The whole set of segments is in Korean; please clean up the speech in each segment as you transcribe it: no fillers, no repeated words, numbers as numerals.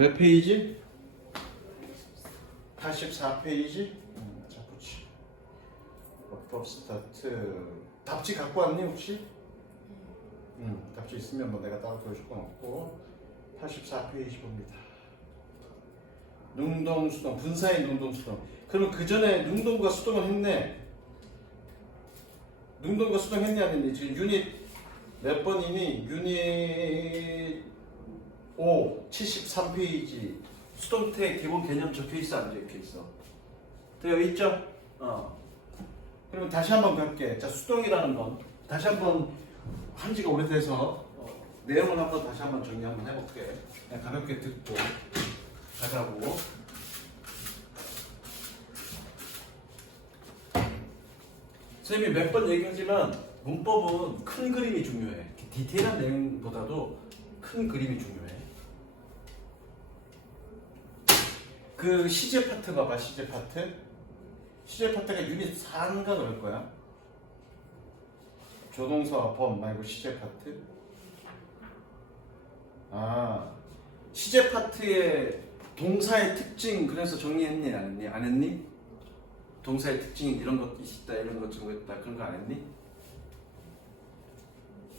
몇 페이지? 84페이지? 자, 붙이. 프로 스타트. 답지 갖고 왔니 혹시? 답지 있으면 뭐 내가 따로 보여줄 건 없고. 84페이지 봅니다. 능동, 수동, 분사의 능동, 수동. 그러면 그 전에 능동과 수동을 했네. 능동과 수동 했냐 안 했니? 지금 유닛 몇 번이니? 유닛 5, 73페이지. 수동태 기본 개념 적혀 있어, 안 적혀 있어? 되어 있죠? 그러면 다시 한번 볼게. 자, 수동이라는 건 다시 한번 한 지가 오래돼서 내용을 한번 다시 한번 정리 한번 해볼게. 그냥 가볍게 듣고 가자고. 선생님이 몇 번 얘기하지만 문법은 큰 그림이 중요해. 디테일한 내용보다도 큰 그림이 중요해. 그 시제 파트 봐봐. 시제 파트. 시제 파트가 유닛 4인가 그럴 거야. 조동사와 범 말고 시제 파트. 시제 파트의 동사의 특징 그래서 정리했니 안 했니? 안 했니? 동사의 특징이 이런 것도 있다 이런 것 저거 있다 그런 거 안 했니?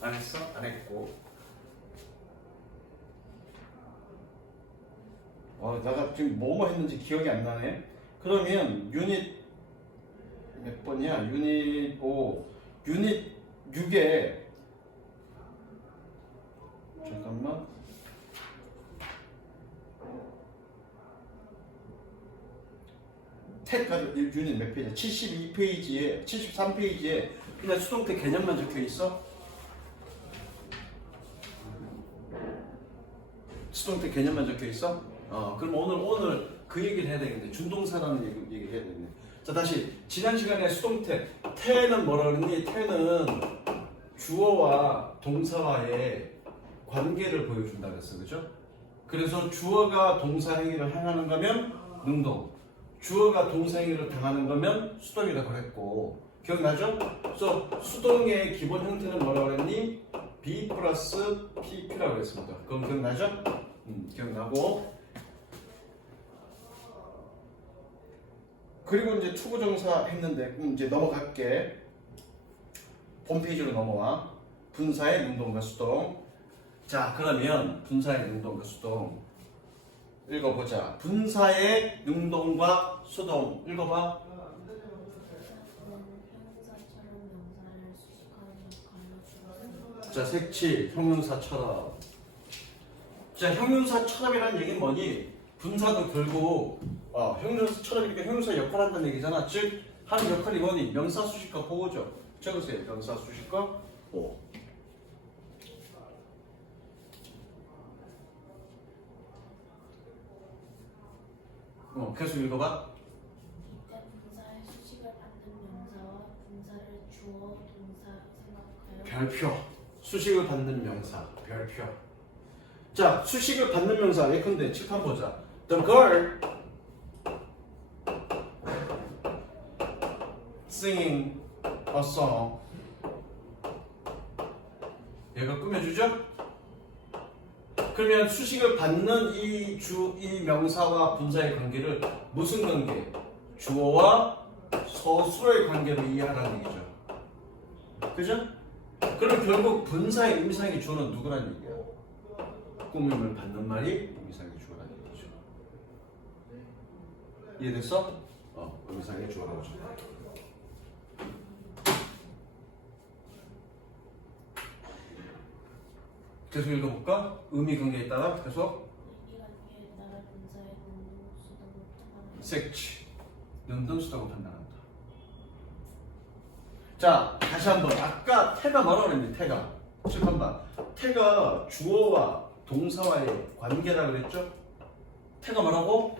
안 했어? 안 했고. 내가 지금 뭐뭐 했는지 기억이 안 나네. 그러면 유닛 몇 번이야? 유닛 5, 유닛 6에 잠깐만. 택 유닛 몇 페이지야? 72페이지에 73페이지에 그냥 수동태 개념만 적혀 있어? 수동태 개념만 적혀 있어? 그럼 오늘 그 얘기를 해야 되겠네. 준동사라는 얘기를 해야 되겠네. 자, 다시 지난 시간에 수동태 태는 뭐라 그랬니? 태는 주어와 동사와의 관계를 보여준다 그랬어, 그죠? 그래서 주어가 동사 행위를 행하는 거면 능동, 주어가 동사 행위를 당하는 거면 수동이라고 했고, 기억나죠? 그래서 수동의 기본 형태는 뭐라 그랬니? B 플러스 PP라고 했습니다. 그럼 기억나죠? 기억나고. 그리고 이제 투부정사 했는데 이제 넘어갈게. 홈페이지로 넘어와. 분사의 능동과 수동. 자, 그러면 분사의 능동과 수동 읽어보자. 분사의 능동과 수동 읽어봐. 자, 색칠 형용사처럼. 자, 형용사처럼이라는 얘기는 뭐니? 분사도 결국 형용사처럼 이렇게 형용사 역할을 한다는 얘기잖아. 즉 하는 역할이 뭐니? 명사 수식과 보호죠. 적으세요. 명사 수식과 보호. 계속 읽어봐. 이때 분사의 수식을 받는 명사와 분사를 주어, 동사 생각하여 별표. 수식을 받는 명사. 별표. 자, 수식을 받는 명사. 예컨대 칠판 보자. The girl singing a song. 얘가 꾸며주죠? 그러면 수식을 받는 이 명사와 분사의 관계를 무슨 관계? 주어와 서술어의 관계로 이해하라는 얘기죠. 그죠? 그럼 결국 분사의 의미상의 주어는 누구라는 얘기야? 꾸밈을 받는 말이 의미상의 주어라는 얘기죠. 이해됐어? 의미상의 주어라고 줘. 계속 읽어볼까? 의미 관계에 따라 계속 이 관계에 따라 분사의 능동, 수동을 통하는 색치 능동 수동을 판단한다. 자, 다시 한번. 아까 태가 뭐라고 그랬니? 태가 칠판 봐. 태가 주어와 동사와의 관계라 그랬죠? 태가 뭐라고?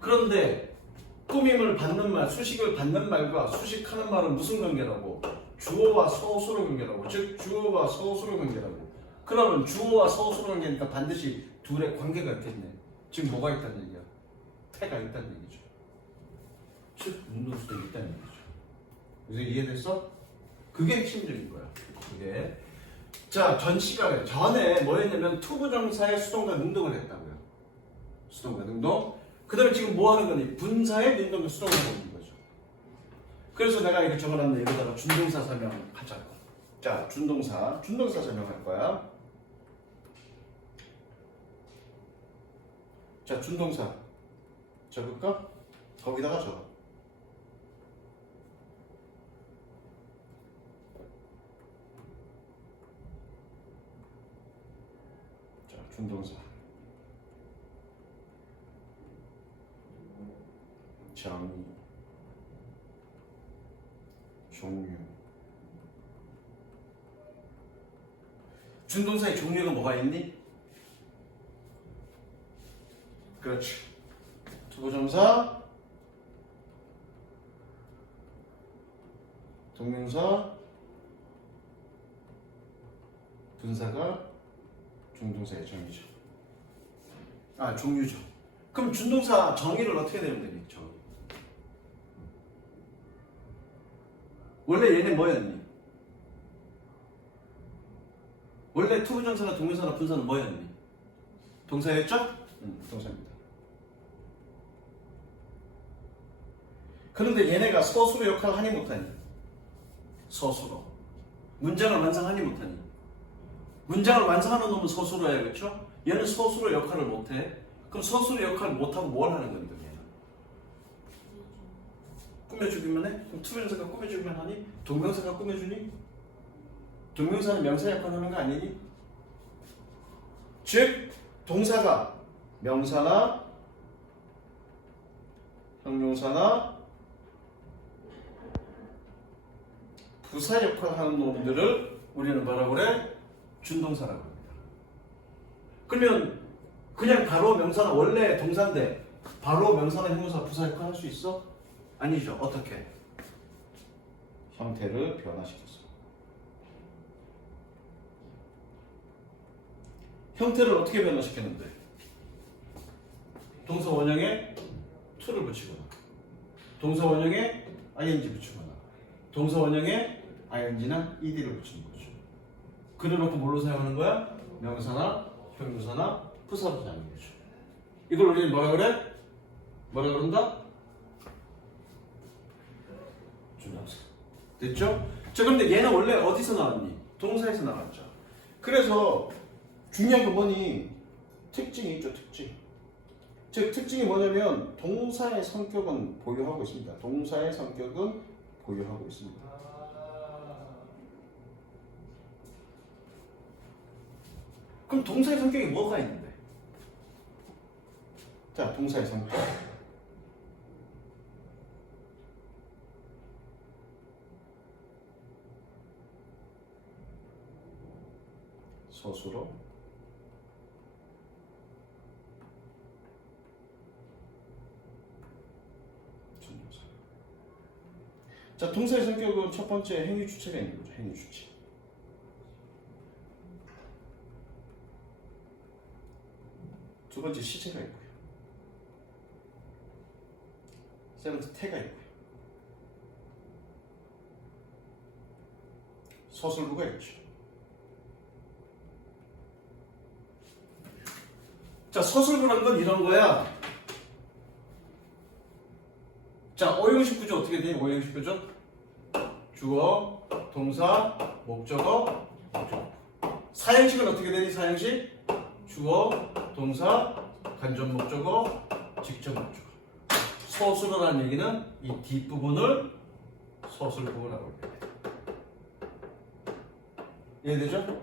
그런데 꾸밈을 받는 말, 수식을 받는 말과 수식하는 말은 무슨 관계라고? 주어와 서술어 관계라고. 즉 주어와 서술어 관계라고. 그러면 주어와 서술어 관계니까 반드시 둘의 관계가 있겠네. 지금 뭐가 있다는 얘기야? 태가 있다는 얘기죠. 즉 능동수동이 있다는 얘기죠. 이제 이해됐어? 그게 핵심적인 거야. 그게. 자, 전 시간에 전에 뭐였냐면 투부정사의 수동과 능동을 했다고요. 수동과 능동. 그 다음에 지금 뭐 하는 거니? 분사의 능동과 수동을 하고 있는 거죠. 그래서 내가 이렇게 적어놨네. 여기다가 준동사 설명하자고. 자, 준동사 설명할 거야. 자, 준동사 적을까? 거기다가 적어. 자, 준동사 정의, 종류. 준동사의 종류가 뭐가 있니? 그렇지. 투부정사, 동명사, 분사가 준동사의 정의죠. 아, 종류죠. 그럼 준동사 정의를 어떻게 내면 되니? 정의. 원래 얘네 뭐였니? 원래 투부정사나 동명사나 분사는 뭐였니? 동사였죠? 동사입니다. 그런데 얘네가 서술의 역할을 하니 못하니? 서술어. 문장을 완성하니 못하니? 문장을 완성하는 놈은 서술어야, 그렇죠? 얘는 서술어 역할을 못해. 그럼 서술어 역할을 못하고 뭘 하는 건데, 얘는? 꾸며주기만 해? 그럼 투명사가 꾸며주기만 하니? 동명사가 꾸며주니? 동명사는 명사 역할을 하는 거 아니니? 즉, 동사가 명사나 형용사나 부사 역할을 하는 놈들을 우리는 뭐라고 그래? 준동사라고 합니다. 그러면 그냥 바로 명사나 원래 동사인데 바로 명사나 형용사 부사 역할 할 수 있어? 아니죠. 어떻게? 형태를 변화시켰어. 형태를 어떻게 변화시켰는데? 동사 원형에 to를 붙이거나 동사 원형에 ing 붙이거나 동사 원형에 ing나 ed를 붙이는 거죠. 그래놓고 뭘로 사용하는 거야? 명사나 형용사나 부사로 사용하는 거죠. 이걸 우리는 뭐라 그래? 뭐라 그런다? 준동사. 됐죠? 자, 그런데 얘는 원래 어디서 나왔니? 동사에서 나왔죠. 그래서 중요한 건 뭐니? 특징이 있죠, 특징. 즉, 특징이 뭐냐면 동사의 성격은 보유하고 있습니다. 동사의 성격은 보유하고 있습니다. 그럼 동사의 성격이 뭐가 있는데? 자, 동사의 성격. 서술어, 준동사. 자, 동사의 성격은 첫 번째 행위 주체가 있는 거죠. 행위 주체. 두 번째 시제가 있고요. 세 번째 태가 있고요. 서술부가 있죠. 자, 서술부라는 건 이런 거야. 자, 오형식 구조 어떻게 돼? 오형식 구조? 주어, 동사, 목적어, 목적어. 사형식은 어떻게 되니? 사형식? 주어, 동사, 간접 목적어, 직접 목적어. 서술어라는 얘기는 이 뒷부분을 서술부라고 해요. 이해되죠?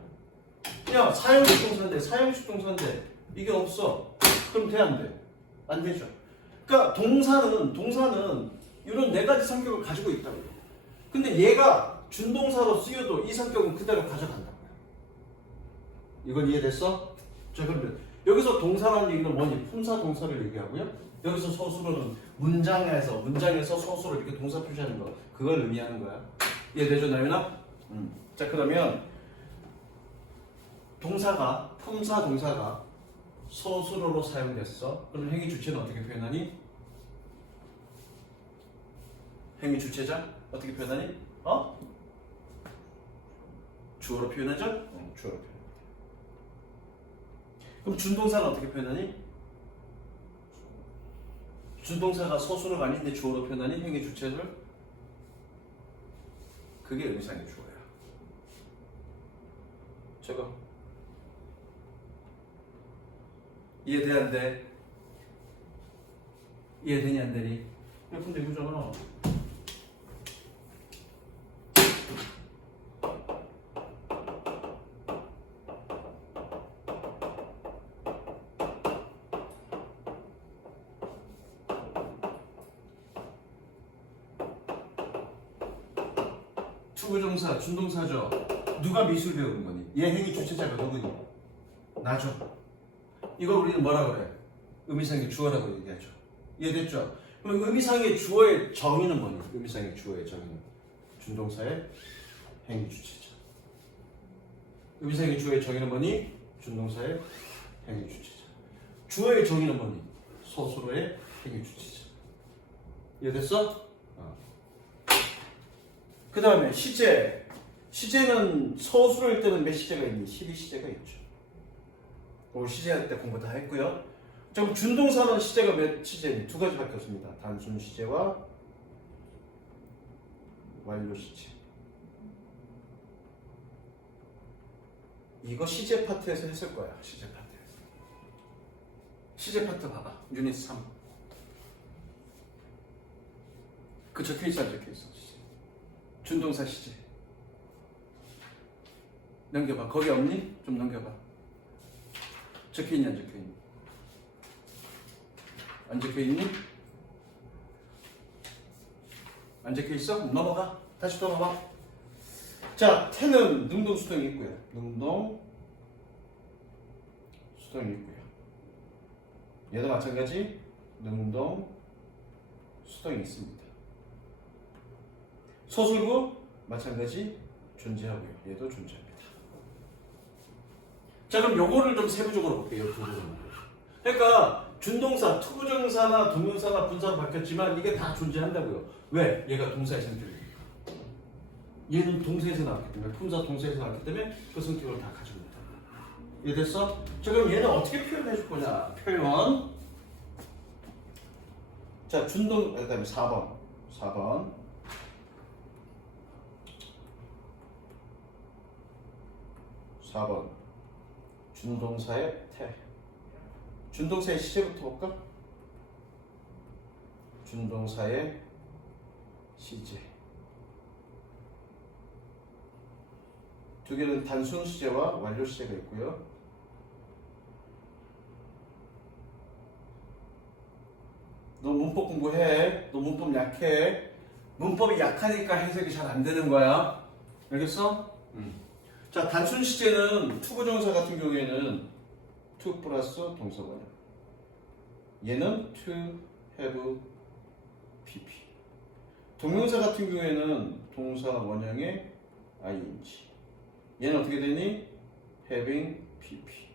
야, 사형식 동사인데, 사형식 동사인데 이게 없어. 그럼 돼, 안 돼? 안 되죠. 그러니까 동사는 이런 네 가지 성격을 가지고 있다고요. 근데 얘가 준동사로 쓰여도 이 성격은 그대로 가져간다고요. 이건 이해됐어? 자, 그러면 여기서 동사라는 얘기는 뭐니? 품사 동사를 얘기하고요. 여기서 서술어는 문장에서 서술을 이렇게 동사 표시하는 거, 그걸 의미하는 거야. 이해되죠, 나연아? 자, 그러면 품사 동사가 서술어로 사용됐어. 그럼 행위 주체는 어떻게 표현하니? 행위 주체자 어떻게 표현하니? 주어로 표현하죠? 주어로 표현. 그럼 준동사는 어떻게 표현하니? 준동사가 서술어가 아닌데 주어로 표현하니 행위 주체를 그게 의미상의 주어야. 저거 이해돼 안 돼? 이해되니 안 되니? 근데 이거잖아. 투부정사, 준동사죠. 누가 미술 배우는 거니? 얘 행위 주체자가 누구니? 나죠. 이걸 우리는 뭐라 그래? 의미상의 주어라고 얘기하죠. 이해됐죠? 그럼 의미상의 주어의 정의는 뭐니? 의미상의 주어의 정의는 준동사의 행위 주체자. 의미상의 주어의 정의는 뭐니? 준동사의 행위 주체자. 주어의 정의는 뭐니? 서술어의 행위 주체자. 이해됐어? 그 다음에 시제. 시제는 서술어일 때는 몇 시제가 있니? 12시제가 있죠. 오늘 시제할 때 공부 다 했고요. 그럼 준동사는 시제가 몇 시제니? 두 가지밖에 없습니다. 단순 시제와 완료 시제. 이거 시제 파트에서 했을 거야. 시제 파트에서. 시제 파트 봐봐. 유닛 3. 그 적혀있어 안 적혀있어? 준동사 시제. 넘겨봐. 거기 없니? 좀 넘겨봐. 적혀있니 안 적혀있니? 안 적혀있니? 안 적혀있어? 넘어가. 다시 또 봐봐. 자, 태는 능동 수동이 있고요. 능동 수동이 있고요. 얘도 마찬가지 능동 수동이 있습니다. 서술구 마찬가지 존재하고요. 얘도 존재합니다. 자, 그럼 요거를 좀 세부적으로 볼게요. 두 부분. 그러니까 준동사, 투부정사나 동명사나 분사로 바뀌었지만 이게 다 존재한다고요. 왜? 얘가 동사의 성격이니까. 얘는 동사에서 나왔기 때문에, 품사 동사에서 나왔기 때문에 그 성격을 다 가지고 있다. 이해됐어? 자, 그럼 얘는 어떻게 표현해 줄 거냐? 표현. 자, 그 다음에 4번. 준동사의 태. 준동사의 시제부터 볼까? 준동사의 시제. 두 개는 단순 시제와 완료 시제가 있고요. 너 문법 공부해. 너 문법 약해. 문법이 약하니까 해석이 잘 안 되는 거야. 알겠어? 자, 단순 시제는 투부정사 같은 경우에는 to 플러스 동사 원형. 얘는 to, have, pp. 동명사 같은 경우에는 동사 원형의 ing. 얘는 어떻게 되니? having, pp.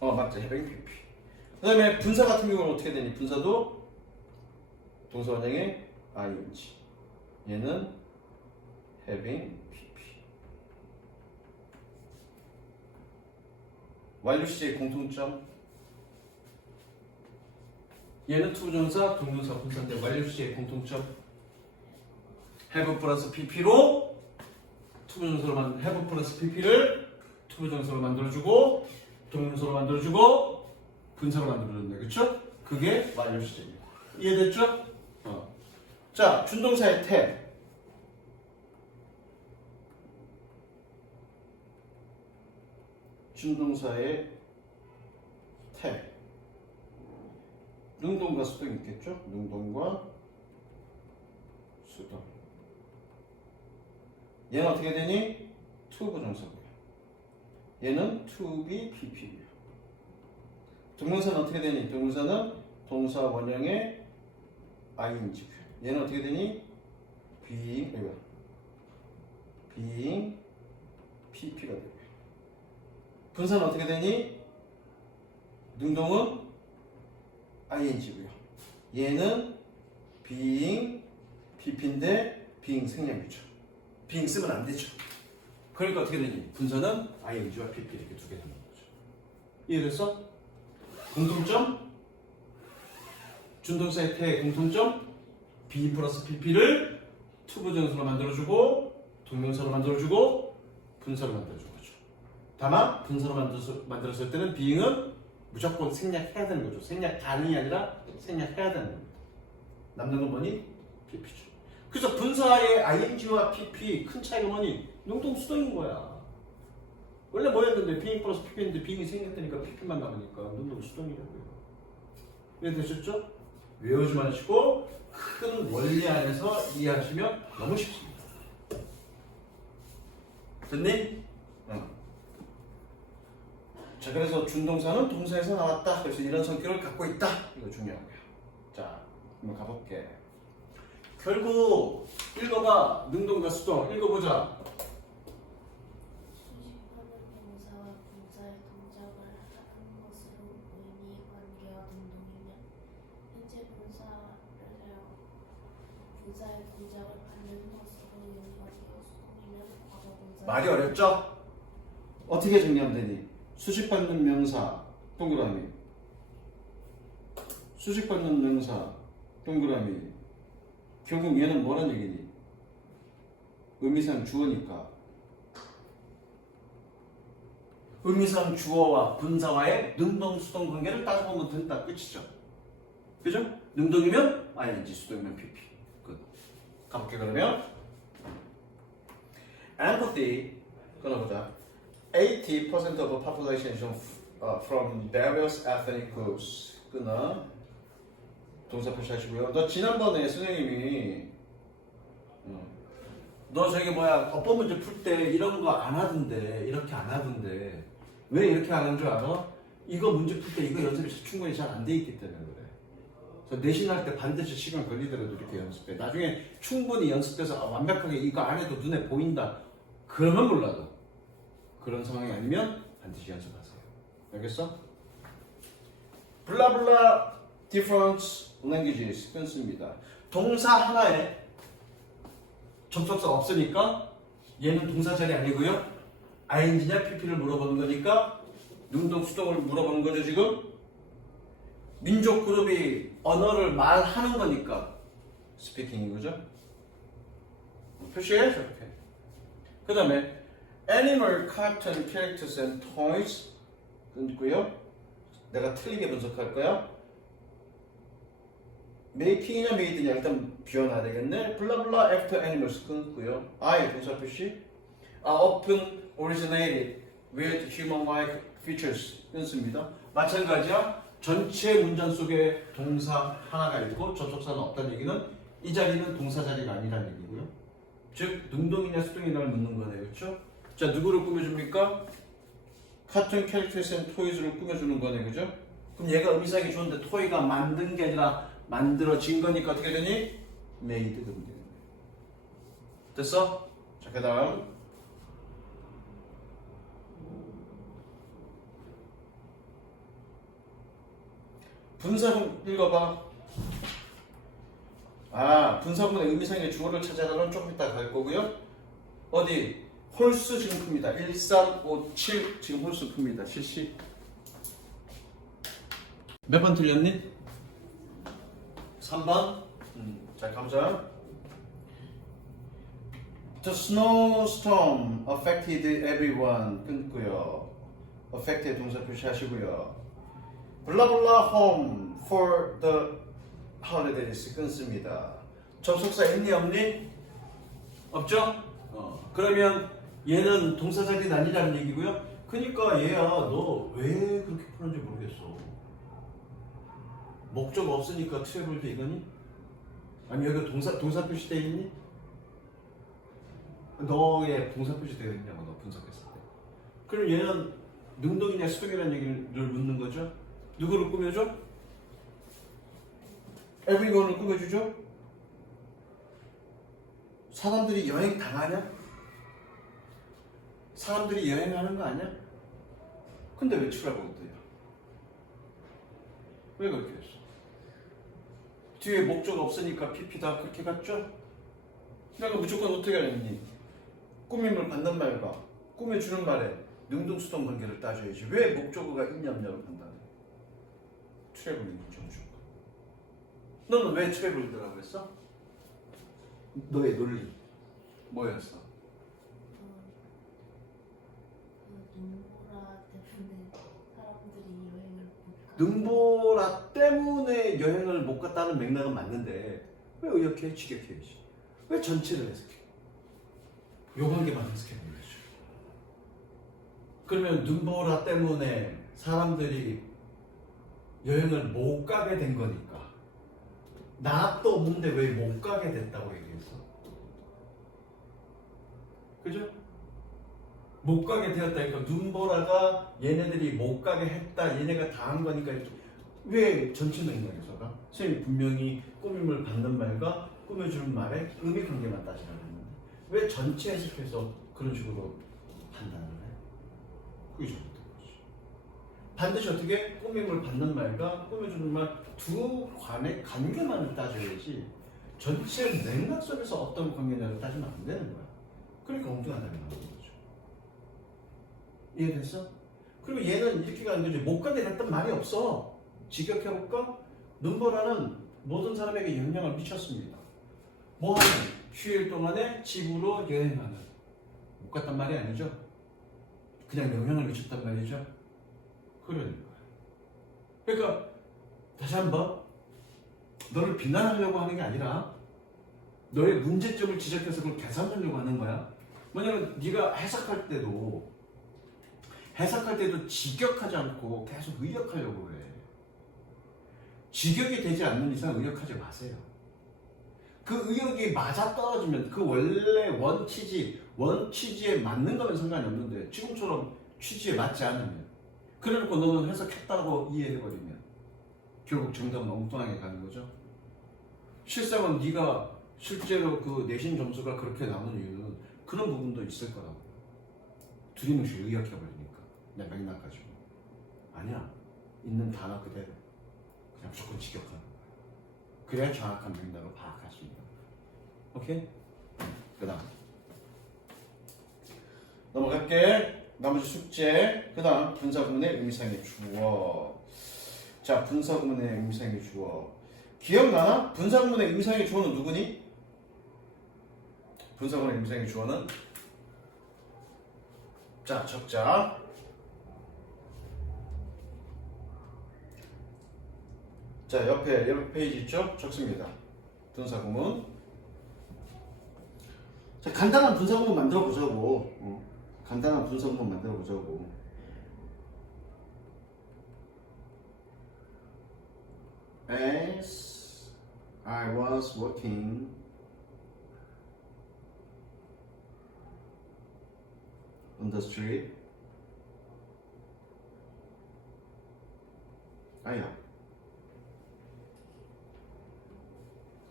맞죠. having, pp. 그 다음에 분사 같은 경우는 어떻게 되니? 분사도 동사 원형의 ing. 얘는 having, pp. 완료 시제의 공통점. 얘는 투부정사, 동명사, 분사인데 완료 시제의 공통점. have 플러스 pp로 투부정사로 만든 have 플러스 pp를 투부정사로 만들어주고 동명사로 만들어주고 분사로 만들어준다. 그렇죠? 그게 완료 시제입니다. 이해됐죠? 자, 준동사의 태. 준동사의 태. 능동과 수동이 있겠죠? 능동과 수동. 얘는 어떻게 되니? to 부정사고요. 얘는 to be pp고요. 동명사는 어떻게 되니? 동명사는 동사 원형의 ing고요. 얘는 어떻게 되니? being pp가 되고요. 분사는 어떻게 되니? 능동은 ing고요. 얘는 being pp인데 being 생략이죠. being 쓰면 안 되죠. 그러니까 어떻게 되니? 분사는 ing와 pp 이렇게 두 개 되는 거죠. 이해됐어? 공통점? 준동사의 태의 공통점? b 플러스 pp를 투부정사로 만들어주고 동명사로 만들어주고 분사로 만들어주는 거죠. 다만 분사로 만들었을 때는 being은 무조건 생략해야 되는 거죠. 생략 가능이 아니라 생략해야 되는 겁니다. 남는 건 뭐니? pp죠. 그래서 분사의 ing와 pp 큰 차이가 뭐니? 능동수동인 거야. 원래 뭐였는데 being 플러스 pp인데 being이 생겼다니까 pp만 남으니까 능동수동이라고요. 이해되셨죠? 외우지 마시고 큰 원리 안에서 이해하시면 너무 쉽습니다. 됐니? 응. 자, 그래서 준동사는 동사에서 나왔다. 그래서 이런 성격을 갖고 있다. 이거 중요하고요. 자, 한번 가볼게. 결국 읽어봐. 능동과 수동 읽어보자. 수식하는 동사와 분사의 동작을 하는 것으로 의미, 관계와 등등이면 현재 분사를 하여 분사의 동작을 받는 것으로 의미, 관계와 수동이면 과거 분사. 말이 어렵죠? 어떻게 정리하면 되니? 수식받는 명사 동그라미, 수식받는 명사 동그라미. 결국 얘는 뭐란 얘기니? 의미상 주어니까 의미상 주어와 분사와의 능동수동 관계를 따져보면 된다. 끝이죠. 그죠? 능동이면 ing, 수동이면 pp. 끝. 가볼게 그러면. Empathy 끊어보자. 80% of the population from various ethnic groups. 끊어. 동사 표시하시고요. 너 지난번에 선생님이 너 저기 뭐야 어법 문제 풀 때 이런 거 안 하던데 이렇게 안 하던데 왜 이렇게 안 하는 줄 알아? 이거 문제 풀 때 이거 연습이 충분히 잘 안 돼 있기 때문에 그래. 그래서 내신할 때 반드시 시간 걸리더라도 이렇게 연습해. 나중에 충분히 연습해서 완벽하게 이거 안 해도 눈에 보인다. 그러면 몰라도 그런 상황이 아니면 반드시 연습하세요. 알겠어? 블라블라 different languages 끊습니다. 동사 하나에 접속사 없으니까 얘는 동사 자리 아니고요. ing냐 pp를 물어보는 거니까 능동 수동을 물어보는 거죠 지금. 민족 그룹이 언어를 말하는 거니까 스피킹인 거죠. 표시해 저렇게. 그 다음에 animal, cartoon, characters and toys 끊고요. 내가 틀리게 분석할 거야. making이냐 made냐 일단 비워놔야 되겠네. 블라블라 after animals 끊고요. I 동사 표시. are often originated with human-like features 끊습니다. 마찬가지야. 전체 문장 속에 동사 하나가 있고 접속사는 없다는 얘기는 이 자리는 동사 자리가 아니라는 얘기고요. 즉 능동이냐 수동이냐를 묻는 거네요. 그렇죠? 자, 누구를 꾸며줍니까? 카툰 캐릭터스 앤 토이즈를 꾸며주는 거네. 그죠? 그럼 얘가 의미상이 좋은데 토이가 만든 게 아니라 만들어진 거니까 어떻게 되니? made 되면 되는 거예요. 됐어? 자, 그 다음 분사문 읽어봐. 아, 분사문의 의미상의 주어를 찾아달라는 조금 이따 갈 거고요. 어디? 홀수 지금 풉니다. 1357 지금 홀수 풉니다. 실시. 몇 번 틀렸니? 3번. 자, 가보자. The snowstorm affected everyone. 끊고요. affected 동사 표시하시고요. 블라블라 home for the holidays 끊습니다. 접속사 있니 없니? 없죠? 그러면 얘는 동사 자리는 아니라는 얘기고요. 그러니까 얘야 너 왜 그렇게 푸는지 모르겠어. 목적 없으니까 트래블 돼 이거니? 아니 여기 동사 표시 돼 있니? 너의 동사 표시 되어 있냐고 너 분석했을 때. 그럼 얘는 능동이냐 수동이라는 얘기를 묻는 거죠. 누구를 꾸며줘? everyone을 꾸며주죠? 사람들이 여행 당하냐? 사람들이 여행하는 거 아니야? 근데 왜 트래블드야? 왜 그렇게 했어? 뒤에 목적 없으니까 PP다 그렇게 갔죠? 그러니까 무조건 어떻게 하겠니? 꾸밈을 받는 말과 꾸며주는 말에 능동수동 관계를 따져야지. 왜 목적어가 있냐냐고 판단해. 트래블링 정주. 너는 왜 트래블더라고 했어? 너의 논리 뭐였어? 눈보라 때문에 사람들이 여행을 못 가. 능보라 때문에 여행을 못 갔다는 맥락은 맞는데 왜 의역해? 직역해야지. 왜 전체를 해석해? 요 관계만 해석해보는 거죠. 그러면 눈보라 때문에 사람들이 여행을 못 가게 된 거니까 나 또 없는데 왜 못 가게 됐다고 얘기했어? 그죠? 못 가게 되었다니까. 눈보라가 얘네들이 못 가게 했다, 얘네가 다 한 거니까 이렇게. 왜 전체 맥락에서가? 선생님이 분명히 꾸밈을 받는 말과 꾸며주는 말의 의미 관계만 따지라고 했는데 왜 전체 해석해서 그런 식으로 판단을 해? 그게 잘못된 거지. 반드시 어떻게 꾸밈을 받는 말과 꾸며주는 말 두 관의 관계만을 따져야지 전체 맥락 속에서 어떤 관계냐를 따지면 안 되는 거야. 그러니까 엉뚱한 답이 나오는 거죠. 이해됐어? 그리고 얘는 이렇게 가는 거지. 못 가게 됐단 말이 없어. 직역해볼까? 눈보라는 모든 사람에게 영향을 미쳤습니다. 뭐하는? 휴일 동안에 집으로 여행하는. 못 갔단 말이 아니죠. 그냥 영향을 미쳤단 말이죠. 그러니까. 그러니까 다시 한번 너를 비난하려고 하는 게 아니라 너의 문제점을 지적해서 그걸 개선하려고 하는 거야. 뭐냐면 네가 해석할 때도 직역하지 않고 계속 의역하려고 해. 직역이 되지 않는 이상 의역하지 마세요. 그 의역이 맞아 떨어지면 그 원래 원취지에 맞는 거면 상관이 없는데 지금처럼 취지에 맞지 않으면 그래놓고 너는 해석했다고 이해해버리면 결국 정답은 엉뚱하게 가는 거죠. 실상은 네가 실제로 그 내신 점수가 그렇게 나오는 이유는 그런 부분도 있을 거라고. 두리뭉실 의역해버리니까 내 맥락 가지고. 아니야. 있는 단어 그대로 그냥 무조건 직역하는 거야. 그래야 정확한 맥락을 파악할 수 있는 거야. 오케이? 그 다음 넘어갈게. 나머지 숙제. 그 다음 분사구문의 의미상의 주어. 자, 분사구문의 의미상의 주어 기억나나? 분사구문의 의미상의 주어는 누구니? 분사구문의 의미상의 주어는 자, 적자. 자, 옆에 페이지 있죠? 적습니다. 분사구문. 자, 간단한 분사구문 만들어 보자고. 간단한 분사구문 만들어 보자고. As I was walking on the street,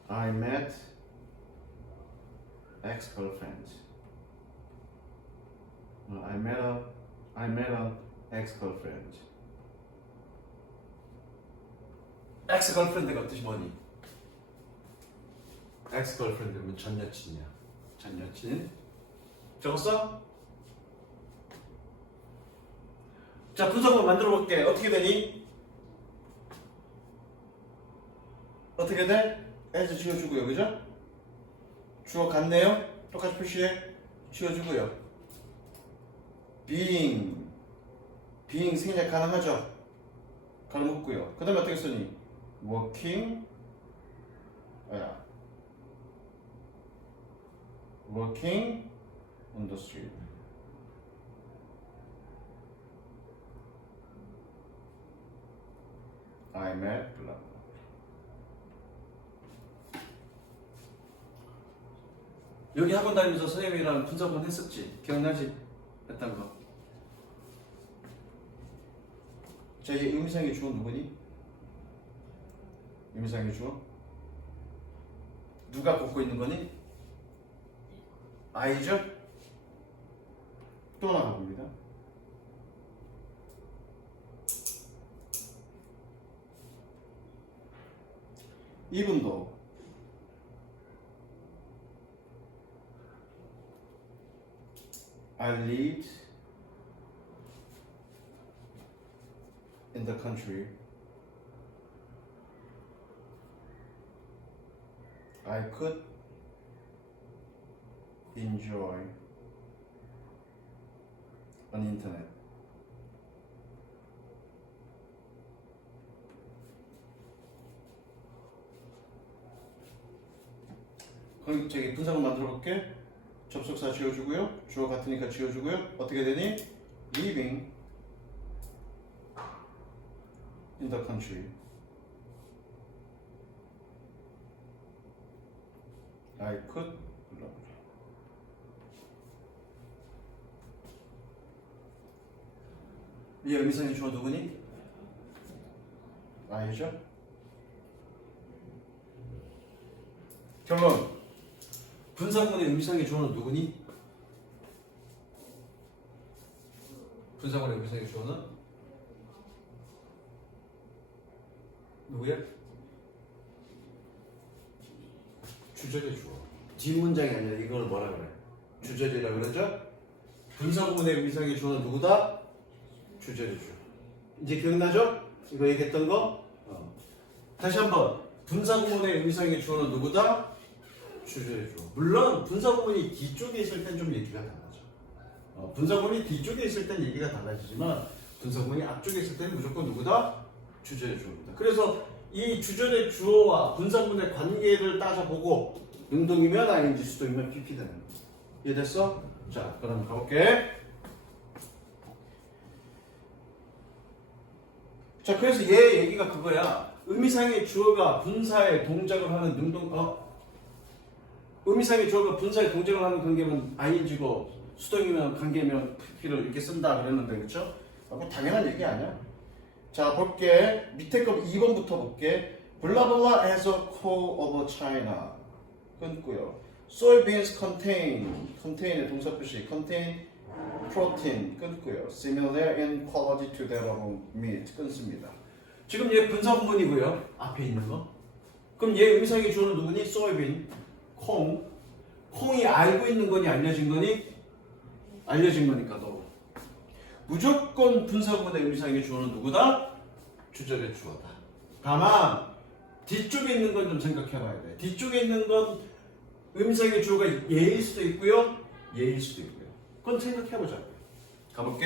I met ex-girlfriend. I met a ex-girlfriend. 엑스걸프렌드가 뜻이 뭐니? 엑스걸프렌드면 전 여친이야. 전 여친. 적었어? 자, 분석을 만들어 볼게. 어떻게 되니? 어떻게 돼? as 지워주고요, 그죠? 주어 같네요. 똑같이 표시해. 지워주고요. being 생략 가능하죠? 가능했고요. 그 다음에 어떻게 쓰니? working on the street. I met blah. 여기 학원 다니면서 선생님이랑 분석은 했었지? 기억나지? 했던 거. 자, 이 의미상의 주어 누구니? 의미상의 주어? 누가 걷고 있는 거니? I죠? 또 나가봅니다. 이분도 I lived in the country. I could enjoy on internet. 그럼 저기 분사구 만들어 볼게. 접속사 지워주고요. 주어 같으니까 지워주고요. 어떻게 되니? Living in the country. I could 이 의미상의 주어 누구니? I죠? 결론 분사구문의 의미상의 주어는 누구니? 분사구문의 의미상의 주어는 누구야? 주절의 주어. 뒷문장이 아니라 이걸 뭐라 그래? 주절이라 그러죠? 분사구문의 의미상의 주어는 누구다? 주절의 주어. 이제 기억나죠? 이거 얘기했던 거? 다시 한번 분사구문의 의미상의 주어는 누구다? 주절의 주어. 물론 분사구문이 뒤쪽에 있을 땐 좀 얘기가 달라져. 분사구문이 뒤쪽에 있을 땐 얘기가 달라지지만 분사구문이 앞쪽에 있을 때는 무조건 누구다? 주절의 주어입니다. 그래서 이 주절의 주어와 분사구문의 관계를 따져보고 능동이면 ING, 수동이면 PP 되는 거. 이해됐어? 자, 그럼 가볼게. 자, 그래서 얘 얘기가 그거야. 의미상의 주어가 분사의 동작을 하는 의미상의 주어가 분사의 동작을 하는 관계면 ING고 수동이면 관계면 PP를 이렇게 쓴다 그랬는데, 그렇죠? 뭐 당연한 얘기 아니야. 자, 볼게. 밑에 거 2번부터 볼게. 블라블라 as a core of China. 끊고요. Soybeans contain의 동사 표시 contain protein 끊고요. Similar in quality to that of meat 끊습니다. 지금 얘 분사구문이고요. 앞에 있는 거. 그럼 얘 의미상의 주어는 누구니? soybean, 콩. 콩이 알고 있는 거니 알려진 거니? 알려진 거니까 너. 무조건 분사구문의 의미상의 주어는 누구다? 주절의 주어다. 다만 뒤쪽에 있는 건 좀 생각해 봐야 돼. 뒤쪽에 있는 건 의미상의 주어가 얘일 수도 있고요. 얘일 수도 있고요. 그건 생각해 보자. 가볼게.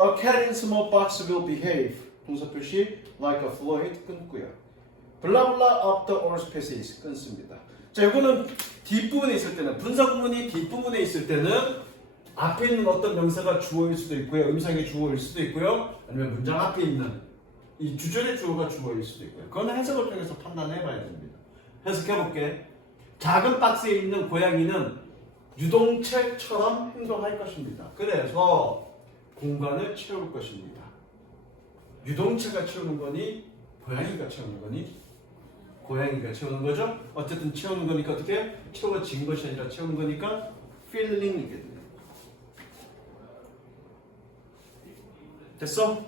A cat in small box will behave. 동사 표시 like a fluid 끊고요. Blah blah of the all species 끊습니다. 자, 이거는 뒷부분에 있을 때는 분사구문이 뒷부분에 있을 때는 앞에 있는 어떤 명사가 주어일 수도 있고요. 의미상의 주어일 수도 있고요. 아니면 문장 앞에 있는 이 주절의 주어가 주어일 수도 있고요. 그건 해석을 통해서 판단해 봐야 됩니다. 해석해 볼게. 작은 박스에 있는 고양이는 유동체처럼 행동할 것입니다. 그래서 공간을 채울 것입니다. 유동체가 채우는 거니 고양이가 채우는 거니 고양이가 채우는 거죠. 어쨌든 채우는 거니까 어떻게? 채워진 것이 아니라 채우는 거니까 filling이겠네요. 됐어?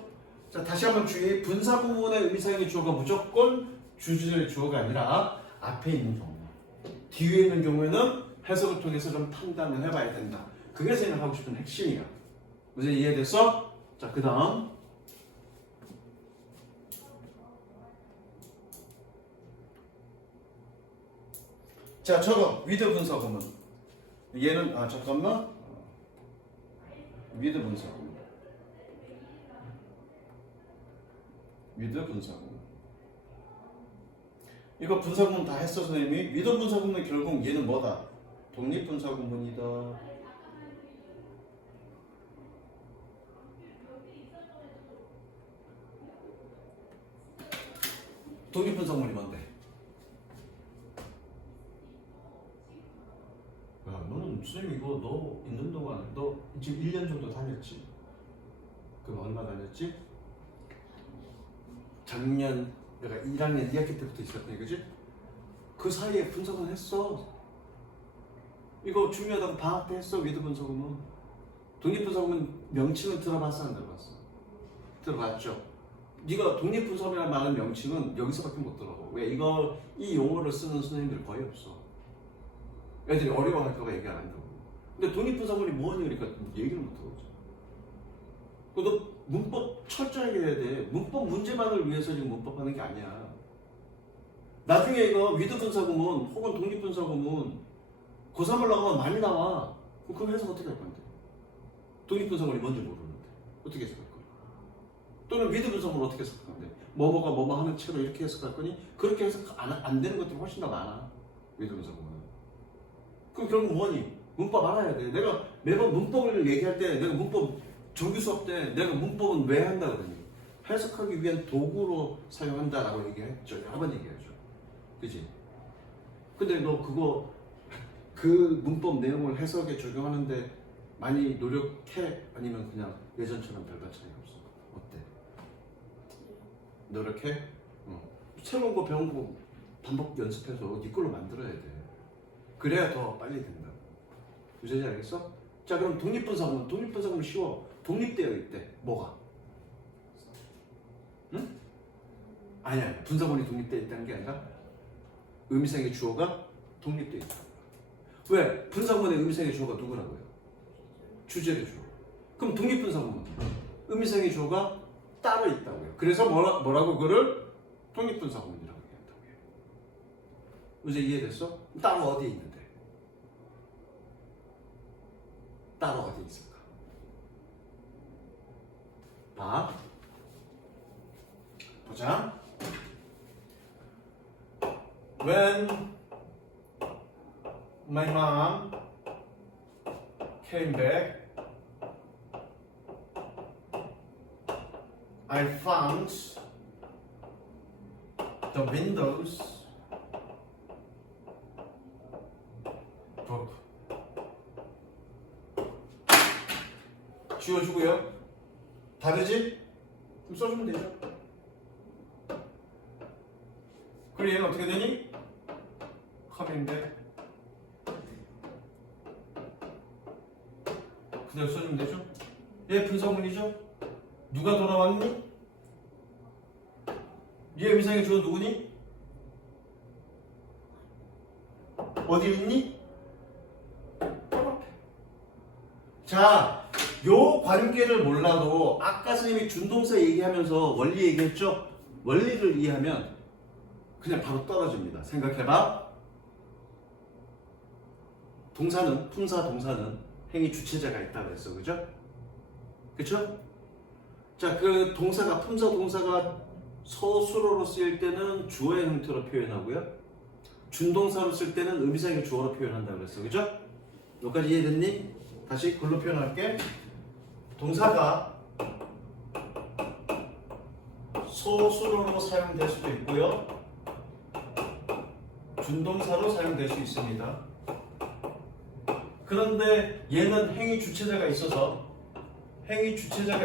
자, 다시 한번 주의. 분사구문의 의미상의 주어가 무조건 주절의 주어가 아니라 앞에 있는 경우, 뒤에 있는 경우에는 해석을 통해서 좀 판단을 해봐야 된다. 그게 생각하고 싶은 핵심이야. 이제 이해됐어? 자, 그 다음. 자, 저거 with 분사구문. 얘는 잠깐만. with 분사구문. with 분사구문. 이거 분사구문 다 했어, 선생님이. with 분사구문은 결국 얘는 뭐다? 독립분사구문이다. 독립분사구문이 뭔데? 야, 너는 선생님 이거 너 있는 동안 너 지금 1년 정도 다녔지? 그럼 얼마 다녔지? 작년 내가 1학년 2학기 때부터 있었더니, 그지? 그 사이에 분석은 했어. 이거 중요하다고 방학 때 했어. with 분석은. 독립분석은 명칭은 들어봤어, 안 들어봤어? 들어봤죠? 네가 독립분석이라는 말은 명칭은 여기서밖에 못 들어봐. 왜? 이 용어를 쓰는 선생님들 거의 없어. 애들이 어려워할까봐 얘기 안 한다고. 근데 독립분사구문이 뭐니? 그러니까 얘기를 못하고 있잖아. 너 문법 철저하게 해야 돼. 문법 문제만을 위해서 지금 문법 하는 게 아니야. 나중에 이거 위드분사구문 혹은 독립분사구문 고3을 나가면 많이 나와. 그럼 해석 어떻게 할 건데? 독립분사구문이 뭔지 모르는데 어떻게 해석할 거야? 또는 위드분사구문 어떻게 해석할 건데? 뭐뭐가 뭐뭐 하는 채로 이렇게 해석할 거니? 그렇게 해석 안 되는 것들이 훨씬 더 많아. 위드분사구문은. 그럼 결국 뭐니? 문법 알아야 돼. 내가 매번 문법을 얘기할 때 내가 문법 정규 수업 때 내가 문법은 왜 한다 그러니? 해석하기 위한 도구로 사용한다라고 얘기했죠. 여러 번 얘기하죠. 그지? 근데 너 그거 그 문법 내용을 해석에 적용하는데 많이 노력해? 아니면 그냥 예전처럼 별반 차이가 없어? 어때? 노력해? 새로운 거 배운 거 반복 연습해서 네 걸로 만들어야 돼. 그래야 더 빨리 된다. 무슨 말인지 알겠어? 자, 그럼 독립분사구문 쉬워. 독립되어 있대. 뭐가? 응? 아니야. 분사구문이 독립되어 있다는 게 아니라 의미상의 주어가 독립되어 있다. 왜? 분사구문의 의미상의 주어가 누구라고요? 주제의 주어. 그럼 독립분사구문 의미상의 주어가 따로 있다고요. 그래서 뭐라고 그를 독립분사구문이라고 얘기한다고요. 이제 이해됐어? 따로 어디 있는데? 따로 어디 있을까? 봐. 보자. When my mom came back, I found the windows broke. 지워주고요. 다르지? 그럼 써주면 되죠. 그럼 얘는 어떻게 되니? coming back. 그대로 써주면 되죠. 얘 분사구문이죠. 누가 돌아왔니? 얘 의미상의 주어 누구니? 어디 있니? 자, 요 관계를 몰라도 아까 선생님이 준동사 얘기하면서 원리 얘기했죠? 원리를 이해하면 그냥 바로 떨어집니다. 생각해봐. 동사는, 품사 동사는 행위 주체자가 있다고 그랬어. 그죠? 그쵸? 자, 그 동사가, 품사 동사가 서술어로 쓰일 때는 주어의 형태로 표현하고요. 준동사로 쓸 때는 의미상의 주어로 표현한다고 그랬어. 그죠? 여기까지 이해됐니? 다시 글로 표현할게. 동사가 서술어로 사용될 수도 있고요. 준동사로 사용될 수 있습니다. 그런데 얘는 행위 주체자가 있어서 동사가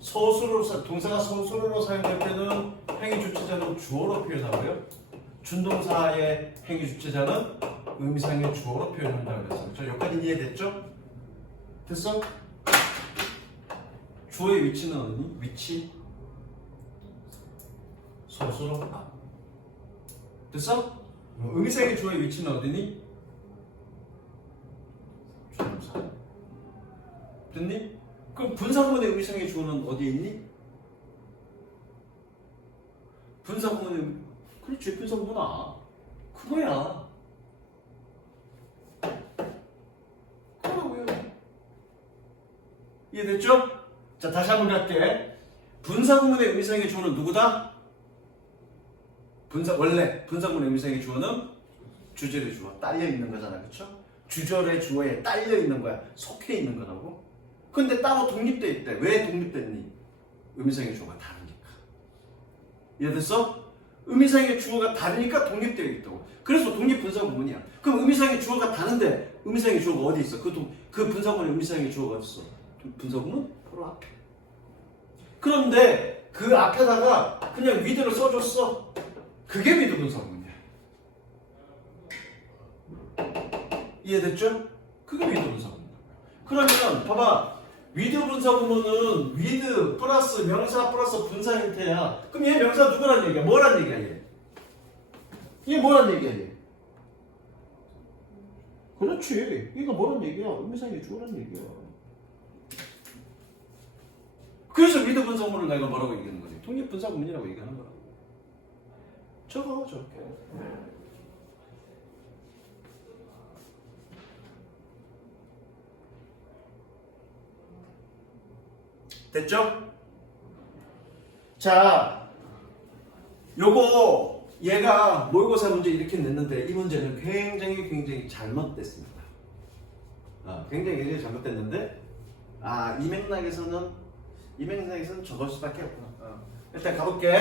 서술어로 사용될 때는 행위 주체자는 주어로 표현하고요. 준동사의 행위 주체자는 의미상의 주어로 표현한다고 그랬어요. 저 여기까지 이해됐죠? 됐어? 주어의 위치는 어디니? 위치 서술어. 됐어? 의미상의 주어의 위치는 어디니? 준동사. 됐니? 그럼 분사구문의 의미상의 주어는 어디에 있니? 분사구문의 그렇지, 분사구문아. 그거야. 그거라고요. 이해됐죠? 자, 다시 한번 갈게. 분사구문의 의미상의 주어는 누구다? 원래 분사구문의 의미상의 주어는 주절의 주어 딸려 있는 거잖아, 그렇죠? 주절의 주어에 딸려 있는 거야, 속해 있는 거라고. 근데 따로 독립돼 있대. 왜 독립됐니? 의미상의 주어가 다르니까. 이해됐어? 의미상의 주어가 다르니까 독립되어 있다고. 그래서 독립분사구문이야. 그럼 의미상의 주어가 다른데 의미상의 주어가 어디 있어? 그 분사구문의 의미상의 주어가 어디 있어? 분사구문 바로 앞에. 그런데 그 앞에다가 그냥 위드를 써줬어. 그게 위드 분사구문이야. 이해됐죠? 그게 위드 분사구문이야. 그러면 봐봐. 위드 분사구문은 위드 플러스 명사 플러스 분사 형태야. 그럼 얘 명사 누구란 얘기야? 뭐란 얘기야 얘? 얘 뭐란 얘기야 얘? 그렇지. 이거 뭐란 얘기야? 의미상의 주어란 얘기야. 그래서 위드 분사구문을 내가 뭐라고 얘기하는 거지? 독립 분사구문이라고 얘기하는 거라고. 저거 저렇게. 됐죠? 자, 요거 얘가 모의고사 문제 이렇게 냈는데 이 문제는 굉장히 잘못됐습니다. 굉장히 잘못됐는데 이 맥락에서는 저걸 수밖에 없구나. 일단 가볼게.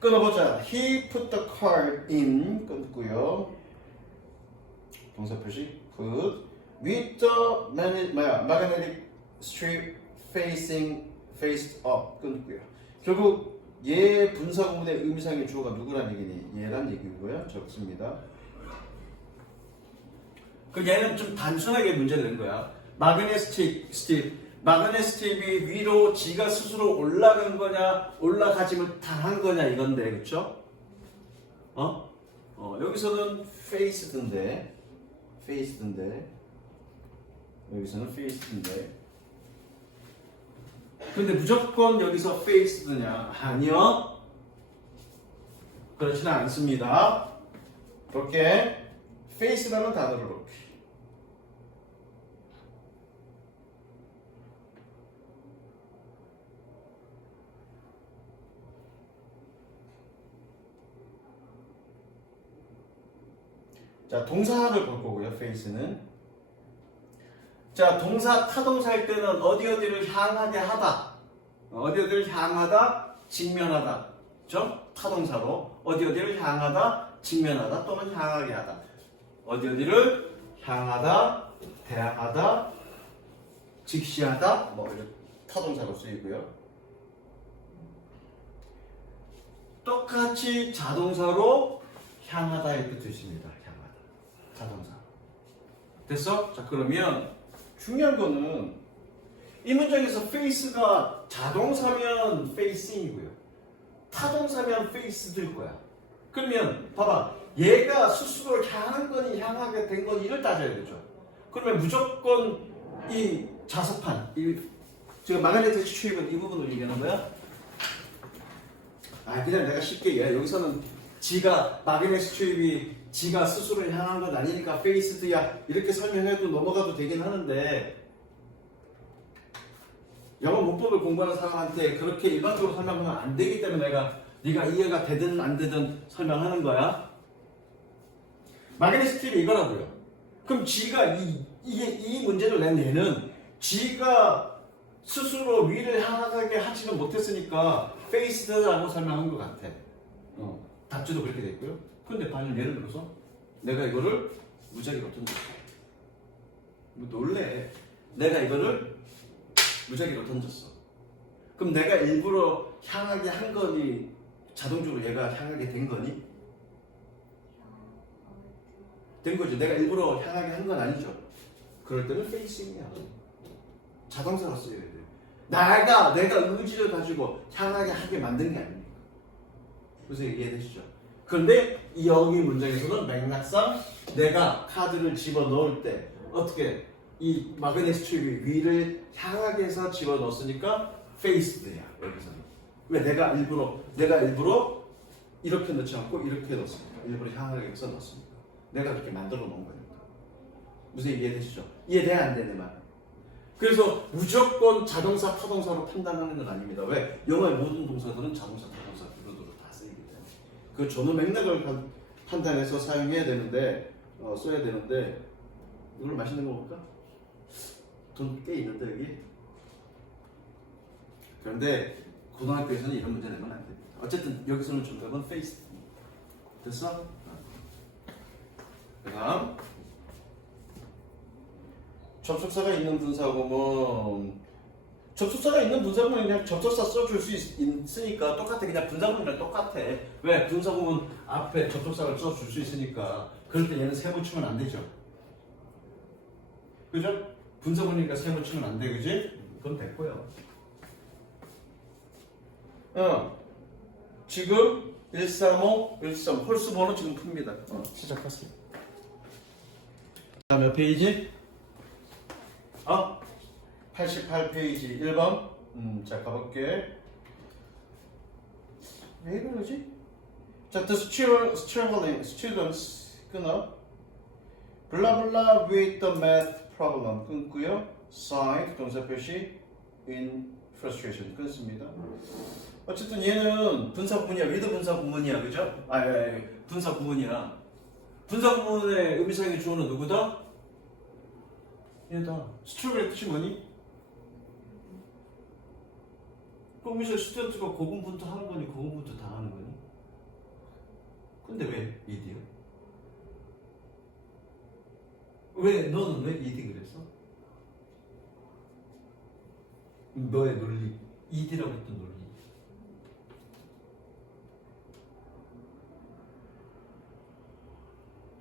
끊어보자. He put the card in. 끊고요. 동사 표시 put with the magnetic strip faced up. 끊고요. 결국 얘 분사구문의 의미상의 주어가 누구란 얘기니? 얘란 얘기고요. 적습니다. 그 얘는 좀 단순하게 문제를 낸 거야. 마그네스틱 스팁. 마그네스틱이 위로 지가 스스로 올라간 거냐, 올라가지 못한 거냐 이건데, 그쵸? 여기서는 faced인데, 여기서는 faced인데. 근데 무조건 여기서 faced냐? 아니요. 그렇지는 않습니다. 이렇게 faced라는 단어를 이렇게. 자, 동사를 볼 거고요. face는. 자, 동사 타동사일 때는 어디를 향하게 하다. 어디를 향하다, 직면하다. 그죠? 타동사로 어디를 향하다, 직면하다 또는 향하게 하다. 어디를 향하다, 대항하다, 직시하다 뭐 이런 타동사로 쓰이고요. 똑같이 자동사로 향하다의 뜻도 있습니다. 향하다. 자동사. 됐어? 자, 그러면 중요한 거는 이 문장에서 face가 자동사면 facing이고요. 타동사면 faced일 거야. 그러면 봐봐. 얘가 스스로 향한 거니 향하게 된 거니 이걸 따져야 되죠. 그러면 무조건 이 자석판, 지금 마그네틱 스트립은 이 부분을 얘기하는 거야? 그냥 내가 쉽게 얘기해. 여기서는 지가 마그네틱 스트립이 지가 스스로 향한 건 아니니까 faced야 이렇게 설명해도 넘어가도 되긴 하는데 영어 문법을 공부하는 사람한테 그렇게 일반적으로 설명하면 안 되기 때문에 네가 이해가 되든 안 되든 설명하는 거야. 마그네틱 스트립이 이거라고요. 그럼 지가 이 문제를 낸 얘는 지가 스스로 위를 향하게 하지는 못했으니까 faced라고 설명한 것 같아. 답지도 그렇게 됐고요. 근데 반면 예를 들어서 내가 이거를 무작위로 던졌어. 뭐 놀래. 내가 이거를 무작위로 던졌어. 그럼 내가 일부러 향하게 한 거니 자동적으로 얘가 향하게 된 거니? 된 거죠. 내가 일부러 향하게 한 건 아니죠. 그럴 때는 facing이야. 자동사로 써야 돼. 내가 의지를 가지고 향하게 하게 만든 게 아닙니까? 그래서 이해되시죠? 그런데 이 영의 문장에서는 맥락상 내가 카드를 집어넣을 때 어떻게 이 마그네틱 스트립이 위를 향하게 해서 집어넣었으니까 faced야. 여기서는. 왜? 내가 일부러 이렇게 넣지 않고 이렇게 넣었습니다. 일부러 향하게 해서 넣었습니다. 내가 그렇게 만들어 놓은 거니까. 무슨 이해되시죠? 이해돼 안 되는 말. 그래서 무조건 자동사, 타동사로 판단하는 건 아닙니다. 왜? 영어의 모든 동사들은 자동사, 타동사 기본으로 다 쓰이기 때문에. 그 전후 맥락을 판단해서 사용해야 되는데, 써야 되는데, 이걸 맛있는 거 볼까? 돈 꽤 있는데, 여기? 그런데, 고등학교에서는 이런 문제 내면 안 됩니다. 어쨌든, 여기서는 정답은 faced. 됐어? 그 다음. 접속사가 있는 분사구문. 접속사가 있는 분사구문은 그냥 접속사 써줄 수 있으니까 똑같아. 그냥 분사구문이랑 똑같아. 왜? 분사구문 앞에 접속사를 써줄 수 있으니까. 그럴 때 얘는 세 붙이면 안 되죠. 그죠? 분사구문이니까 세 붙이면 안 돼. 그지? 그건 됐고요. 지금 135, 135 홀수 번호 지금 풉니다. 시작하세요. 자, 몇 페이지? 88페이지 1번. 자, 가볼게. 왜 이러지? 자, the students 끊어. blah blah with the math problem 끊고요. sighed 동사 표시 in frustration 끊습니다. 어쨌든 얘는 분사 구문이야. with 분사 구문이야, 그죠? 분사 구문이야. 분사 구문의 의미상의 주어는 누구다? 얘다. 스튜던트의 뜻이 뭐니? 그럼 여기서 스튜던트가 고군분투 하는 거니 고군분투 당하는 거니? 근데 왜 이디요? 왜 너는 왜 이디 그랬어? 너의 논리, 이디라고 했던 논리.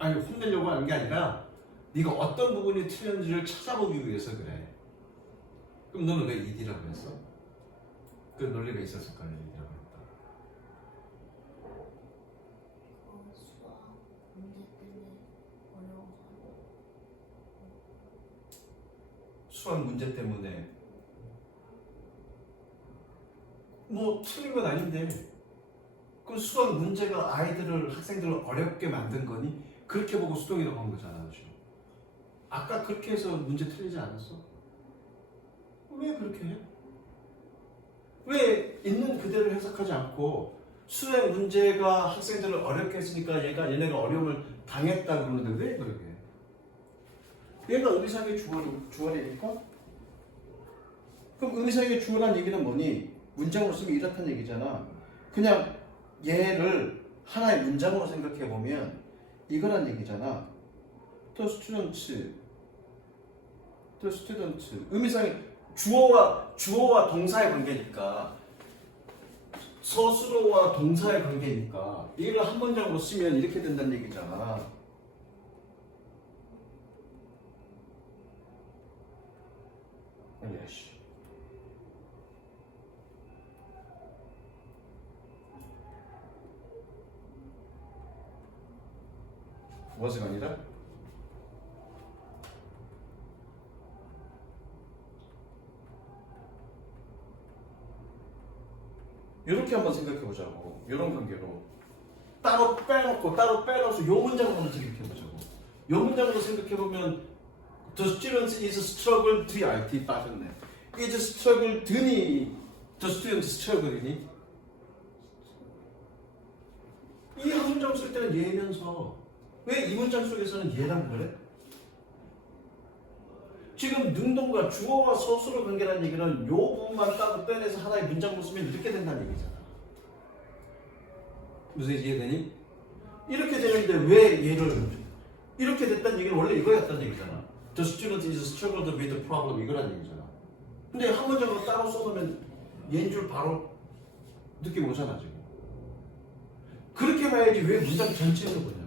아니 혼내려고 하는 게 아니라 네가 어떤 부분이 틀렸는지를 찾아보기 위해서 그래. 그럼 너는 왜 이디라고 했어? 그 논리가 있었을 거야, 이디라고 했다. 수학 문제 때문에 어려워서. 수학 문제 때문에 뭐 틀린 건 아닌데 그럼 수학 문제가 아이들을 학생들을 어렵게 만든 거니? 그렇게 보고 수동이라고 한 거잖아 지금. 아까 그렇게 해서 문제 틀리지 않았어? 왜 그렇게 해? 왜 있는 그대로 해석하지 않고 수행 문제가 학생들을 어렵게 했으니까 얘네가 어려움을 당했다 그러는데 왜 그러게 해? 얘가 의미상의 주어리니까? 그럼 의미상의 주어란 얘기는 뭐니? 문장으로 쓰면 이렇다는 얘기잖아. 그냥 얘를 하나의 문장으로 생각해보면 이거란 얘기잖아. The student. 의미상의 주어와 동사의 관계니까 서술어와 동사의 관계니까 이걸 한 문장으로 쓰면 이렇게 된다는 얘기잖아. 야씨. was가 아니라 이렇게 한번 생각해 보자고. 이런 관계로 따로 빼놓고 요 문장을 한번 생각해 보자고. 요 문장으로 생각해 보면 the student is struggle DIT 빠졌네. is struggle 드니 the student struggle이니? 이 한 문장 쓸 때는 얘면서 왜 이 문장 속에서는 얘랑 그래? 지금 능동과 주어와 서술어 관계라는 얘기는 요 부분만 따로 빼내서 하나의 문장으로 쓰면 이렇게 된다는 얘기잖아. 무슨 이해되니? 이렇게 되는데 왜 얘를 이렇게 됐다는 얘기는 원래 이거였다는 얘기잖아. The student is struggled with the problem 이거라는 얘기잖아. 근데 한 문장으로 따로 써놓으면 얘인 줄 바로 느낌 오잖아 지금. 그렇게 봐야지 왜 문장 전체를 보냐고.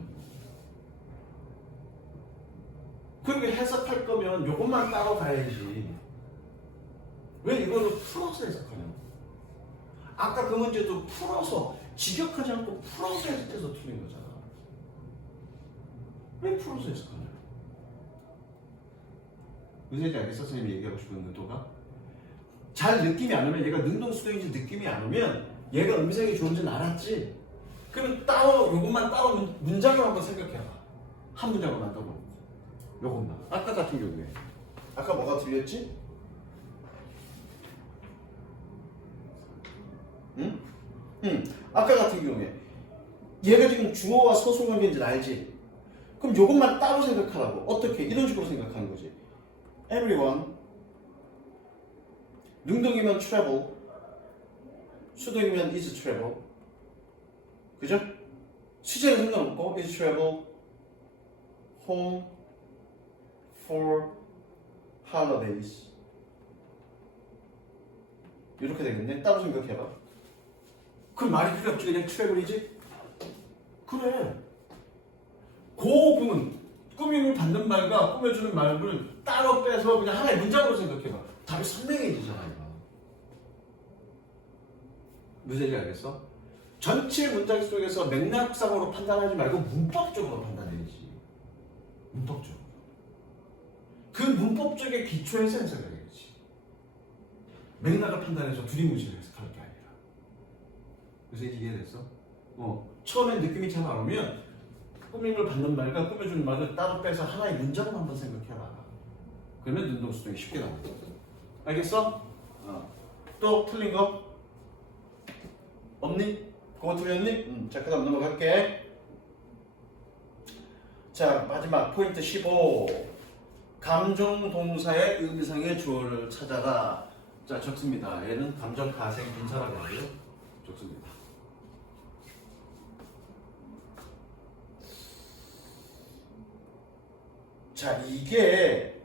그렇게 해석할 거면 요것만 따로 가야지. 왜 이거는 풀어서 해석하냐고. 아까 그 문제도 풀어서 직역하지 않고 풀어서 해석해서 틀린 거잖아. 왜 풀어서 해석하냐고. 무슨 얘기인지 알겠어? 선생님이 얘기하고 싶은 의도가? 잘 느낌이 안 오면 얘가 능동수동인지 느낌이 안 오면 얘가 음색이 좋은지는 알았지? 그러면 따로 요것만 따로 문장을 한번 생각해봐. 한 문장으로만 따로. 요것만. 아까 같은 경우에. 아까 뭐가 틀렸지? 응? 아까 같은 경우에. 얘가 지금 주어와 서술 관계인지 알지? 그럼 요것만 따로 생각하라고. 어떻게? 이런 식으로 생각하는 거지. Everyone. 능동이면 travel. 수동이면 is travel. 그죠? 시제는 상관없고 is travel home for holidays 이렇게 되겠네. 따로 생각해봐. 그럼 말이 필요 없지. 그냥 travel이지? 그래. 그 부분 꾸밈을 받는 말과 꾸며주는 말을 따로 빼서 그냥 하나의 문장으로 생각해봐. 답이 선명해지잖아 이거. 무슨 얘기인지 알겠어? 전체 문장 속에서 맥락상으로 판단하지 말고 문법적으로 판단해야지. 문법적으로. 그 문법적인 기초에서 해석을 해야지. 맥락을 판단해서 두리뭉실을 해석할 게 아니라. 그래서 이해됐어? 처음엔 느낌이 잘 안 오면 꾸밈을 받는 말과 꾸며주는 말을 따로 빼서 하나의 문장을 한번 생각해봐. 그러면 능동수동이 쉽게 나오거든. 알겠어? 또 틀린 거? 없니? 그거 틀렸니? 자, 그 다음 넘어갈게. 자, 마지막 포인트 15. 감정 동사의 의미상의 주어를 찾아라. 자, 적습니다. 얘는 감정 가생 분사라고 하고요. 적습니다. 자, 이게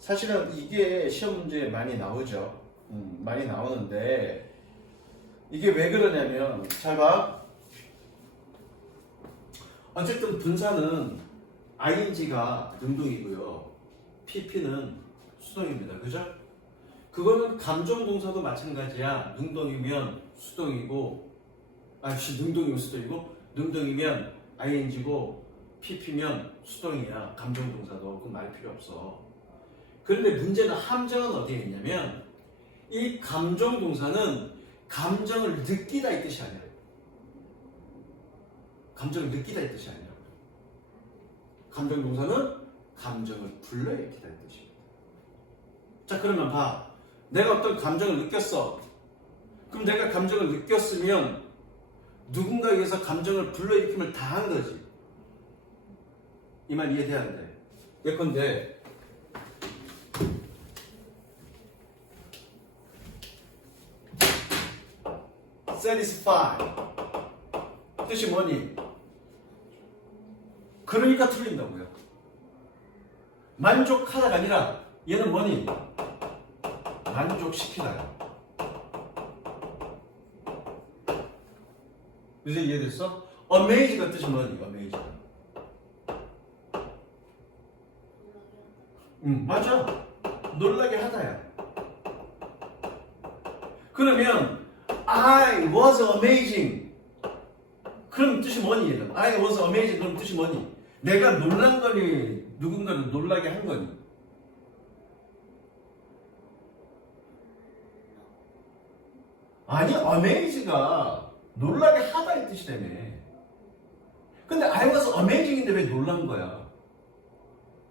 사실은 이게 시험 문제에 많이 나오죠. 많이 나오는데 이게 왜 그러냐면 잘 봐. 어쨌든 분사는 ing가 능동이고요. pp는 수동입니다. 그죠? 그거는 감정 동사도 마찬가지야. 능동이면 수동이고 능동이면 수동이고 능동이면 ing고 pp면 수동이야. 감정 동사도 그건 말 필요 없어. 그런데 문제는 함정은 어디에 있냐면 이 감정 동사는 감정을 느끼다 이 뜻이 아니야. 감정을 느끼다 이 뜻이 아니야. 감정 동사는 감정을 불러일으키다 이 뜻입니다. 자, 그러면 봐. 내가 어떤 감정을 느꼈어. 그럼 내가 감정을 느꼈으면 누군가에 의해서 감정을 불러일으킴을 당한 거지. 이 말 이해돼야 안 돼? 예컨대 satisfy 뜻이 뭐니? 그러니까 틀린다고요. 만족하다가 아니라 얘는 뭐니? 만족시키다요. 이제 이해됐어? amaze가 뜻이 뭐니? amaze가. 맞아. 놀라게 하다야. 그러면 I was amazing. 그럼 뜻이 뭐니? 얘는? I was amazing. 그럼 뜻이 뭐니? 내가 놀란 거니? 누군가를 놀라게 한 거니? 아니, amaze가 놀라게 하다 이 뜻이라며. 근데 I was amazing인데 왜 놀란 거야?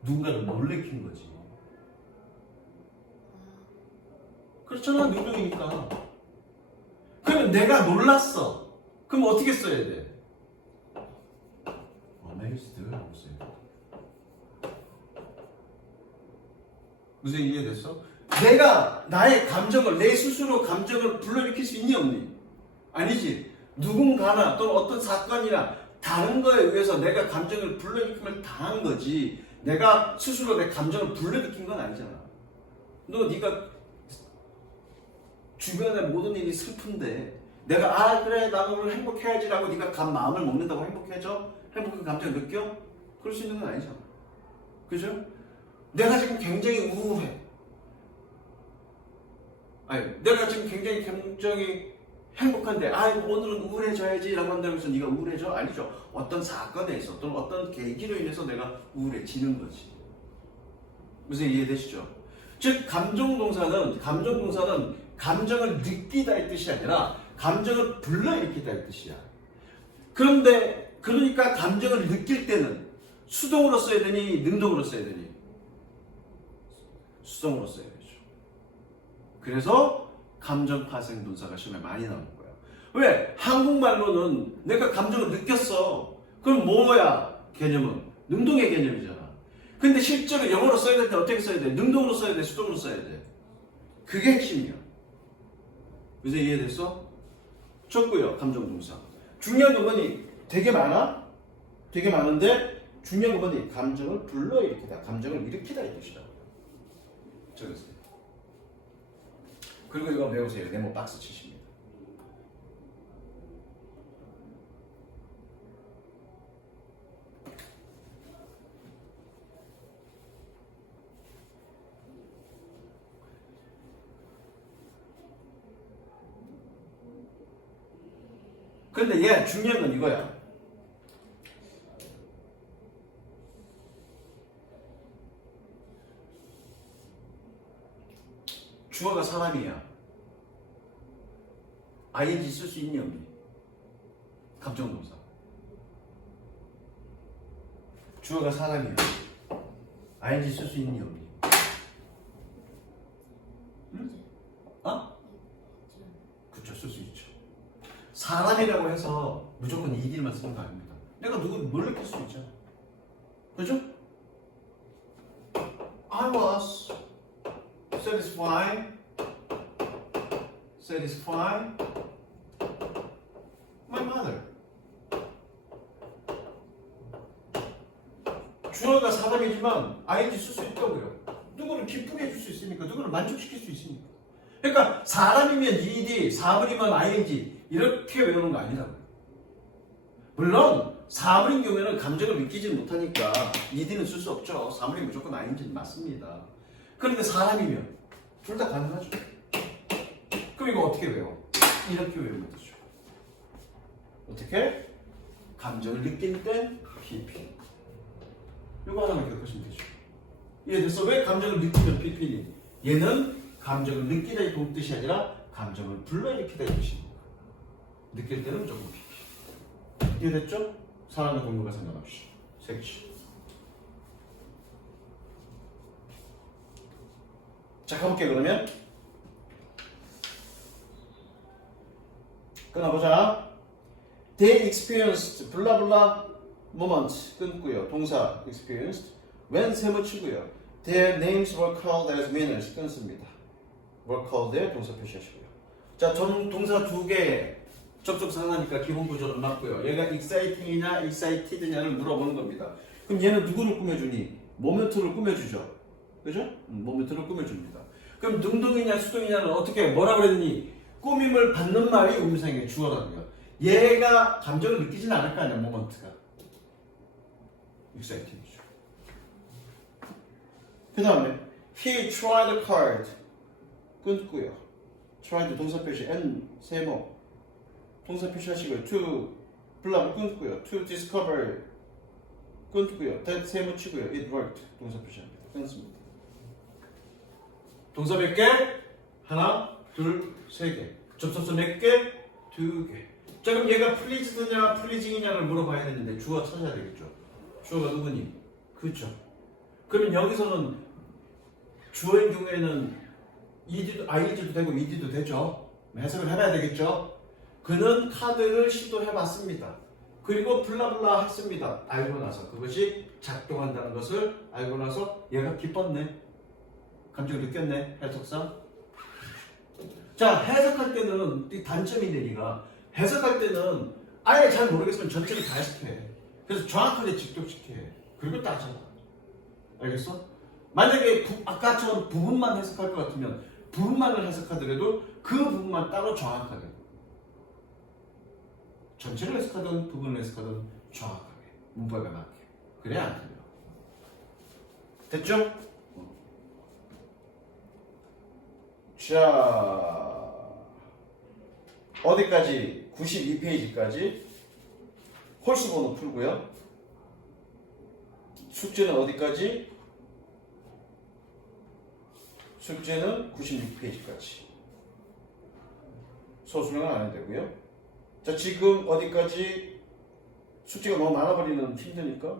누군가를 놀래킨 거지. 그렇잖아, 능동이니까. 그러면 내가 놀랐어. 그럼 어떻게 써야 돼? amazed라고 써야 돼. 무슨 이해됐어? 내가 나의 감정을, 내 스스로 감정을 불러일으킬 수 있니 없니? 아니지. 누군가나 또는 어떤 사건이나 다른 거에 의해서 내가 감정을 불러일으킴을 당한 거지. 내가 스스로 내 감정을 불러일으킨 건 아니잖아. 네가 주변의 모든 일이 슬픈데 내가 그래 나 오늘 행복해야지라고 네가 마음을 먹는다고 행복해져? 행복한 감정을 느껴? 그럴 수 있는 건 아니잖아. 그죠? 내가 지금 굉장히 우울해. 아니, 내가 지금 굉장히 행복한데 오늘은 우울해져야지 라고 한다고 해서 네가 우울해져? 아니죠. 어떤 사건에 있어 또는 어떤 계기로 인해서 내가 우울해지는 거지. 무슨 이해되시죠? 즉 감정동사는 감정을 느끼다 이 뜻이 아니라 감정을 불러일으키다 이 뜻이야. 그런데 그러니까 감정을 느낄 때는 수동으로 써야 되니 능동으로 써야 되니? 수동으로 써야 되죠. 그래서 감정 파생 분사가 시험에 많이 나오는 거예요. 왜? 한국말로는 내가 감정을 느꼈어. 그럼 뭐야? 개념은 능동의 개념이잖아. 근데 실제로 영어로 써야 될 때 어떻게 써야 돼? 능동으로 써야 돼? 수동으로 써야 돼? 그게 핵심이야. 이제 이해됐어? 쳤고요. 감정 동사. 중요한 건 뭐니? 되게 많아? 되게 많은데 중요한 건 뭐니? 감정을 불러일으키다. 감정을 일으키다 이 뜻이다. 적으세요. 그리고 이거 외우세요. 네모 박스 치십니다. 근데 얘 중요한 건 이거야. 주어가 사람이야. ing 쓸 수 있니 없니? 감정동사. 주어가 사람이야. ing 쓸 수 있니 없니? 응? 어? 그쵸, 쓸 수 있죠. 사람이라고 해서 무조건 ed만 쓰는 거 아닙니다. 내가 누구 놀래킬 수 있잖아. 그죠? I was satisfied my mother. 주어가 사람이지만 ing 쓸 수 있다고요. 누구를 기쁘게 해줄 수 있으니까, 누구를 만족시킬 수 있으니까. 그러니까 사람이면 ed, 사물이면 ing 이렇게 외우는 거 아니라고요. 물론 사물인 경우에는 감정을 느끼지 못하니까 ed는 쓸 수 없죠. 사물이 무조건 ing는 맞습니다. 그런데 사람이면 둘 다 가능하죠. 그럼 이거 어떻게 외워? 이렇게 외우면 되죠. 어떻게? 감정을 느낄 때 PP. 이거 하나만 기억하시면 되죠. 이해됐어? 왜 감정을 느끼면 PP니? 얘는 감정을 느끼다 이 뜻이 아니라 감정을 불러일으키다 이 뜻입니다. 느낄 때는 무조건 PP. 이해됐죠? 사람의 공부가 상관없이. 색치. 자, 가볼게 그러면. 끊어보자. They experienced 블라블라 moment 끊고요. 동사 experienced when 세무치고요. Their names were called as winners 끊습니다. were called에 동사 표시하시고요. 자, 동사 두 개 접속상하니까 기본 구조는 맞고요. 얘가 exciting이냐 excited냐를 물어보는 겁니다. 그럼 얘는 누구를 꾸며주니? 모멘트를 꾸며주죠. 그죠? 모멘트를 꾸며줍니다. 그럼 능동이냐 수동이냐는 어떻게 뭐라 그랬니? 꾸밈을 받는 말이 음성의 주어라는 거야. 얘가 감정을 느끼지는 않을 거 아니야, 모먼트가. exciting이죠. 그 다음에 he tried hard 끊고요. tried 동사 표시 and 세모 동사 표시하시고요. to 블라블 끊고요. to discover 끊고요. that 세모 치고요. it worked 동사 표시합니다. 끊습니다. 동사 몇 개? 하나, 둘, 세 개. 접속사 몇 개? 두 개. 자, 그럼 얘가 pleased냐, pleasing이냐를 물어봐야 되는데 주어 찾아야 되겠죠. 주어가 누구니? 그렇죠. 그러면 여기서는 주어인 경우에는 ed도, ing도 되고 ed도 되죠. 해석을 해봐야 되겠죠. 그는 카드를 시도해봤습니다. 그리고 블라블라 했습니다. 알고 나서 그것이 작동한다는 것을 알고 나서 얘가 기뻤네. 감정을 느꼈네. 해석상. 자, 해석할 때는 이 단점이 내니가 해석할 때는 아예 잘 모르겠으면 전체를 다 해석해. 그래서 정확하게 직접시켜. 그리고 따져. 알겠어? 만약에 아까처럼 부분만 해석할 것 같으면 부분만을 해석하더라도 그 부분만 따로 정확하게. 전체를 해석하든 부분을 해석하든 정확하게. 문법에 맞게. 그래야 안 틀려. 됐죠? 자, 어디까지? 92페이지까지 홀수 번호 풀고요. 숙제는 어디까지? 숙제는 96페이지까지. 소수명은 안 해도 되고요. 자, 지금 어디까지? 숙제가 너무 많아버리는 힘드니까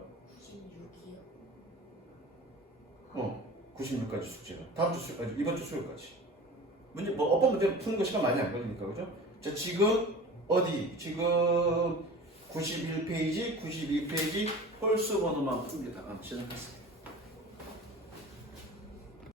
96이요? 96까지 숙제가. 다음 주 수요일까지, 이번 주 수요일까지. 문제, 뭐, 어법 문제 푸는 거 시간 많이 안 걸리니까, 그죠? 자, 지금 어디? 지금 91페이지, 92페이지 홀수 번호만 풉니다. 시작했어요.